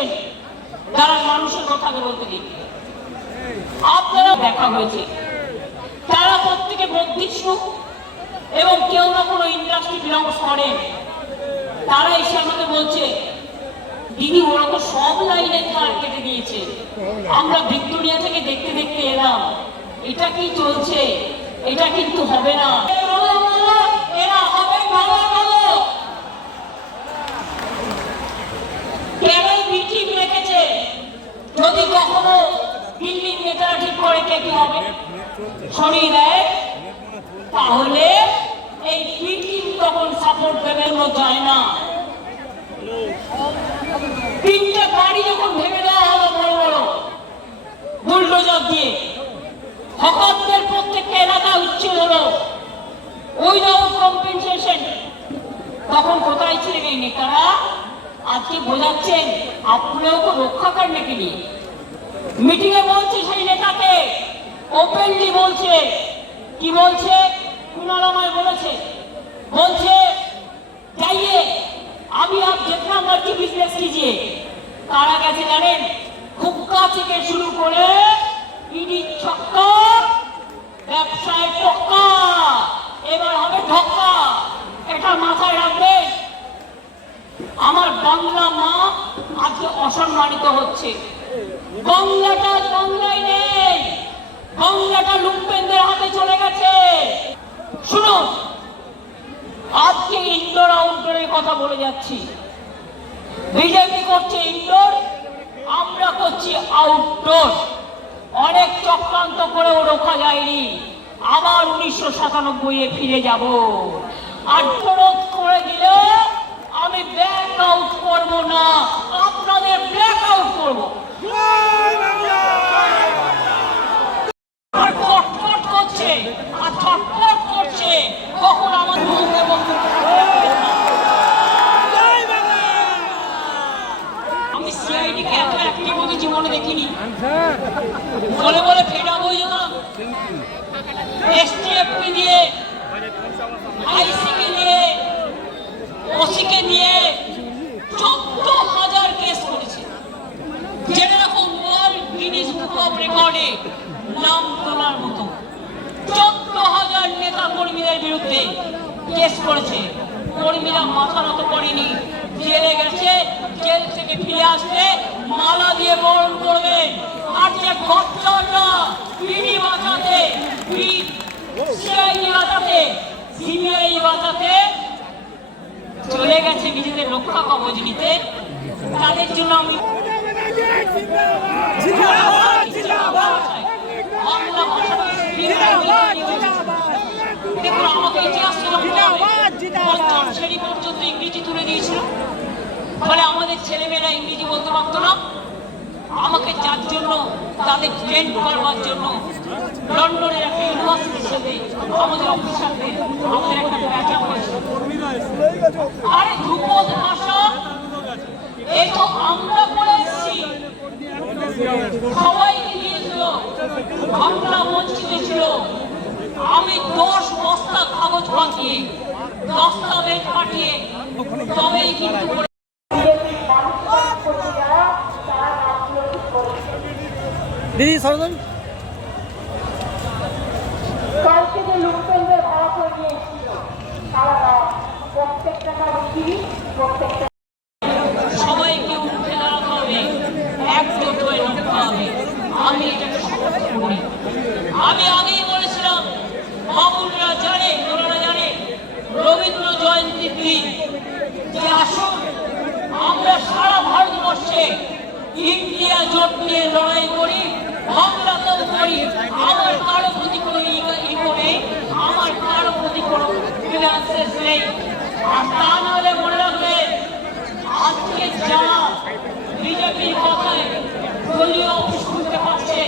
বলছেন যারা মানুষের কথা বলতে দিন। আপনারা দেখা হয়েছে তারা প্রত্যেকে বুদ্ধিষ্ণু এবং কেউ না কোনো ইন্ডাস্ট্রি বিলংস করেন। তারা এসে আমাকে বলছে দিদি ওরা তো সব লাইনে তার কেটে দিয়েছে, আমরা ভিক্টোরিয়া থেকে দেখতে দেখতে এলাম, এটা কি চলছে, এটা কিন্তু হবে না, এরা হবে ভালো ভালো। কেনই মিটিং রেখেছে, যদি কখনো দিল্লির নেতারা ঠিক করে কে কি হবে সরিয়ে দেয়, তাহলে এই মিটিং তখন সাপোর্ট দেবে যায় না। তিনটে বাড়ি যখন ভেঙে দেওয়া হলো বড় বড় বুলডোজার দিয়ে, হকারদের প্রত্যেকটা এলাকা উচ্ছেদ হলো উইদাউট কম্পেনসেশন, তখন কোথায় ছিলেন এই নেতারা? আজকে বোঝাচ্ছেন আপনারাও তো রক্ষা করনে কে লিয়ে। মিটিং এ বলছে সেই নেতাকে ওপেনলি বলছে, কি বলছে? কুণাল আমায় বলেছে, বলছে जाइए अभी आप जितना मर्जी बिजनेस कीजिए। কারা গেছে জানেন? হুক্কা থেকে শুরু করে ইডি ছক্কা, ব্যবসায় পক্কা, এবার হবে ঢক্কা। এটা মাথায় রাখবেন। আমার বাংলা মা আজকে অসম্মানিত হচ্ছে। বাংলাটা বাংলায় নেই, বাংলাটা লুম্পেনদের হাতে চলে গেছে। শুনুন, আজকে ইনডোর আউটডোরের কথা বলে যাচ্ছি। বিজেপি করছে ইনডোর, আমরা করছি আউটডোর। অনেক চক্রান্ত করেও রোখা যায়নি। আবার 1997-এ ফিরে যাব। আর প্ররোধ করে দিলে আমি ব্যাক আউট করবো না, আপনাদের ব্যাক আউট করবো। আর ছটফট করছে, আর ছটফট করছে, কখন আমার মুখে বলতে আমি সিআইডিকে এত অ্যাক্টিভ হতে জীবনে দেখিনি। বলে বলে ফেড আপ হয়ে যেতাম। এসটিএফকে নিয়ে, আইসিকে নিয়ে, ওসিকে নিয়ে 14,000 কেস করেছে, যেটা রকম ওয়ার্ল্ড গিনিস বুক অফ রেকর্ডে নাম তোলার মতো। 14,000 নেতা কর্মীদের বিরুদ্ধে কেস করেছে। কর্মীরা মাথা নত করেনি, জেলে গেছে, জেল থেকে ফিরে আসলে মালা দিয়ে বরণ করবে। আর যে বাচ্চারা পিডি বাঁচাতে, সিআইডি বাঁচাতে, সিবিআই বাঁচাতে চলে গেছে নিজেদের রক্ষা কবচ নিতে, তাদের জন্য আমি দেখুন, আমাকে ইতিহাস পঞ্চম শ্রেণী পর্যন্ত ইংরেজি তুলে দিয়েছিল, ফলে আমাদের ছেলেমেয়েরা ইংরেজি বলতে পারতো না। আমাকে যার জন্য তাদের ট্রেন করবার জন্য লন্ডনের একটা ইউনিভার্সিটির সাথে আমাদের অফিসারদের আমাদের একটা ব্যাচা হয়েছিল। আরে ধ্রুপদ ভাষা এই তো আমরা পড়ে এসেছি, সবাইকে দিয়েছিল, বাংলা বঞ্চিত ছিল। আমি 10 বস্তা কাগজ পাঠিয়ে, দস্তাবেজ পাঠিয়ে তবেই কিন্তু দিদি সরজন কালকে যে লুম্পেনদের ভাড়া করে নিয়ে এসেছিল, তারা প্রত্যেকটা প্রত্যেকটা সবাইকে উঠে দাঁড়াতে হবে, একজোট হয়ে লড়তে হবে। আমি এটাকে সমর্থন করি। আমি আগেই বলেছিলাম, বাবুলরা জানে, ওনারা জানে রবীন্দ্র জয়ন্তীর দিন যে আসুন আমরা সারা ভারতবর্ষে ইন্ডিয়া জোট নিয়ে লড়াই করি, বাংলাতেও করি। আমার কারো প্রতি কোনো ইগো নেই, আমার কারো প্রতি কোনো ফিনান্সেস নেই। আর তা নাহলে মনে রাখবে, আজকে যারা বিজেপির কথায় দলীয় অফিস খুলতে পারছে,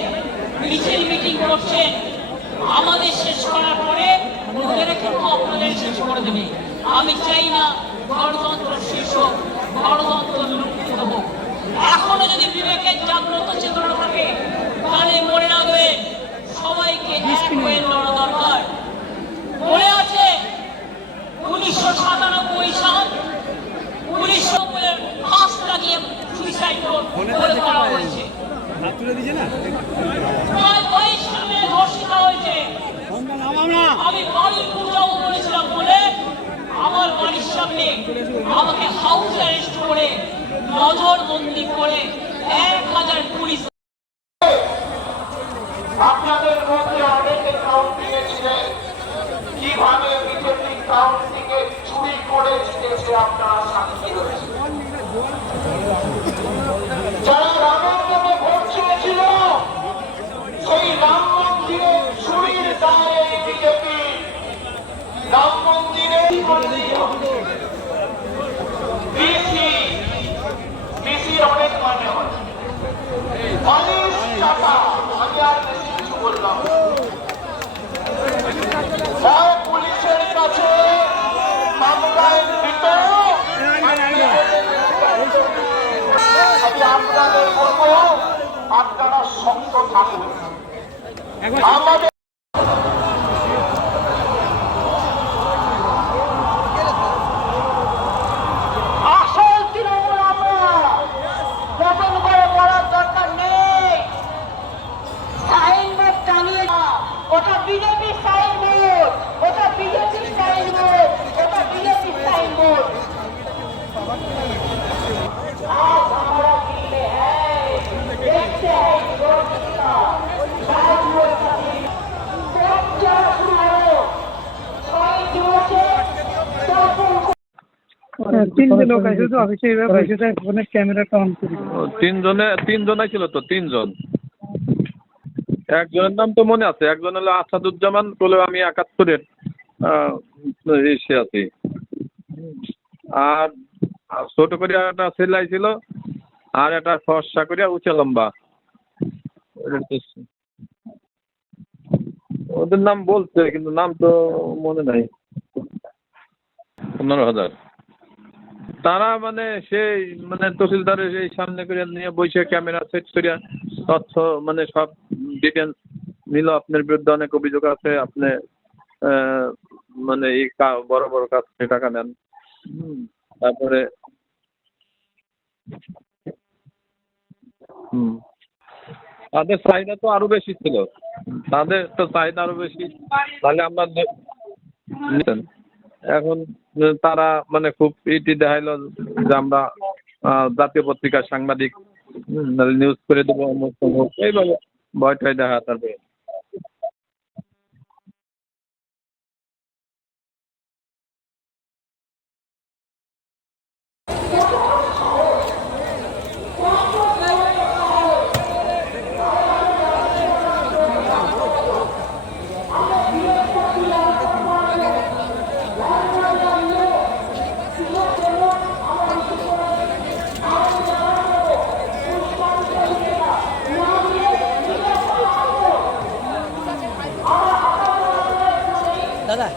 মিছিল মিটিং করছে, আমাদের শেষ করার পরে ওদের কিন্তু আপনাদের শেষ করে দেবে। আমি চাই না গণতন্ত্র শেষ হোক, গণতন্ত্র লুণ্ঠিত হোক। এখনো যদি বিবেকের জাগ্রত চেতনা থাকে, তাহলে মনে রাখবে সবাইকে এক হয়ে লড়া দরকার। মনে আছে 1997 সাল 1990 ফাঁস লাগিয়ে সুইসাইড করে মারা হয়েছে। প্রায় 22 সালে ধর্ষিতা হয়েছে। আমি বাড়ির পূজাও করেছিলাম বলে আমার বাড়ির সামনে আমাকে হাউস অ্যারেস্ট করে নজরবন্দি করে 1000 পুলিশ। আপনাদের মধ্যে অনেকে কাউন্টিংয়ে ছিলেন, কিভাবে বিজেপি কাউন্টিংয়ে চুরি করে জিতেছে আপনারা সাক্ষী রয়েছে। যারা রামের নামে ভোট চেয়েছিল, সেই রাম মন্দিরে চুরির দায়ে বিজেপি রাম মন্দিরে বিসির অনেক মানে হয়, মালিশ টাকা। আমি আর বেশি কিছু বললাম না। হয় পুলিশের কাছে মামলায় দিত, আমি আপনাদের বলবো আপনারা শক্ত থাকুন। আমাদের আসল তৃণমূল আমরা নতুন করে বলার দরকার নেই। সাইনবোর্ড টানিয়ে না, ওটা বিজেপি সাইনবোর্ড, ওটা বিজেপি সাইনবোর্ড, ওটা বিজেপি সাইনবোর্ড। आज हमारा दिल है, देखते हैं विरोधिता साइनबोर्ड का दिन चर्चा शुरू हो। 6 दिवसे তিনটে লোক আছে তো অফিসে, এবার বসে ফোনের ক্যামেরাটা অন করি। তিনজনে ছিল তো, তিনজন। একজনের নাম তো মনে আছে, একজন হলো আসাদুজ্জামান, বলে আমি 71-এর এসে আছি। আর ছোট করে একটা সেলাই ছিল, আর একটা ফর্সা করে উঁচা লম্বা। ওদের নাম বলছে কিন্তু নাম তো মনে নাই। 15,000। তারা মানে সেই মানে তহসিলদারের এই সামনে করে নিয়ে বসে ক্যামেরা সেট করে তথ্য মানে সব ডিটেলস নিল। আপনার বিরুদ্ধে অনেক অভিযোগ আছে, আপনি মানে এই বড় বড় কাজ থেকে টাকা নেন। তারপরে তাদের চাহিদা তো আরো বেশি ছিল, তাদের তো চাহিদা আরো বেশি, তাহলে আমরা নিতেন। এখন তারা মানে খুব ইটি দেখাইলো যে আমরা জাতীয় পত্রিকার সাংবাদিক, নিউজ করে দেবো, এইভাবে ভয়টাই দেখা। তারপরে দাদা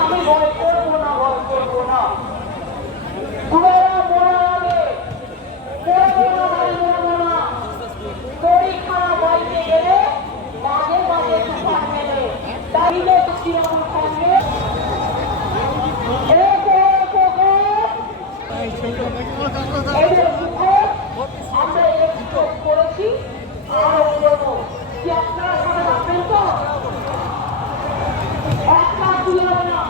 আমি ভয় করবো না, ভয় করবো না। পরীক্ষা বলতে গেলে মাঝে মাঝে তুফান মেলে, তাইলে তৃণমূল কংগ্রেস আমরা এক্সপোর্ট করেছি। আরো বলবো যে আপনারা সবাই রাখবেন তো, একটা তুলে না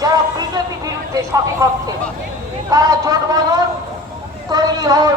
যারা বিজেপি বিরুদ্ধে সঠিক অর্থে তারা জোট বদল তৈরি হন।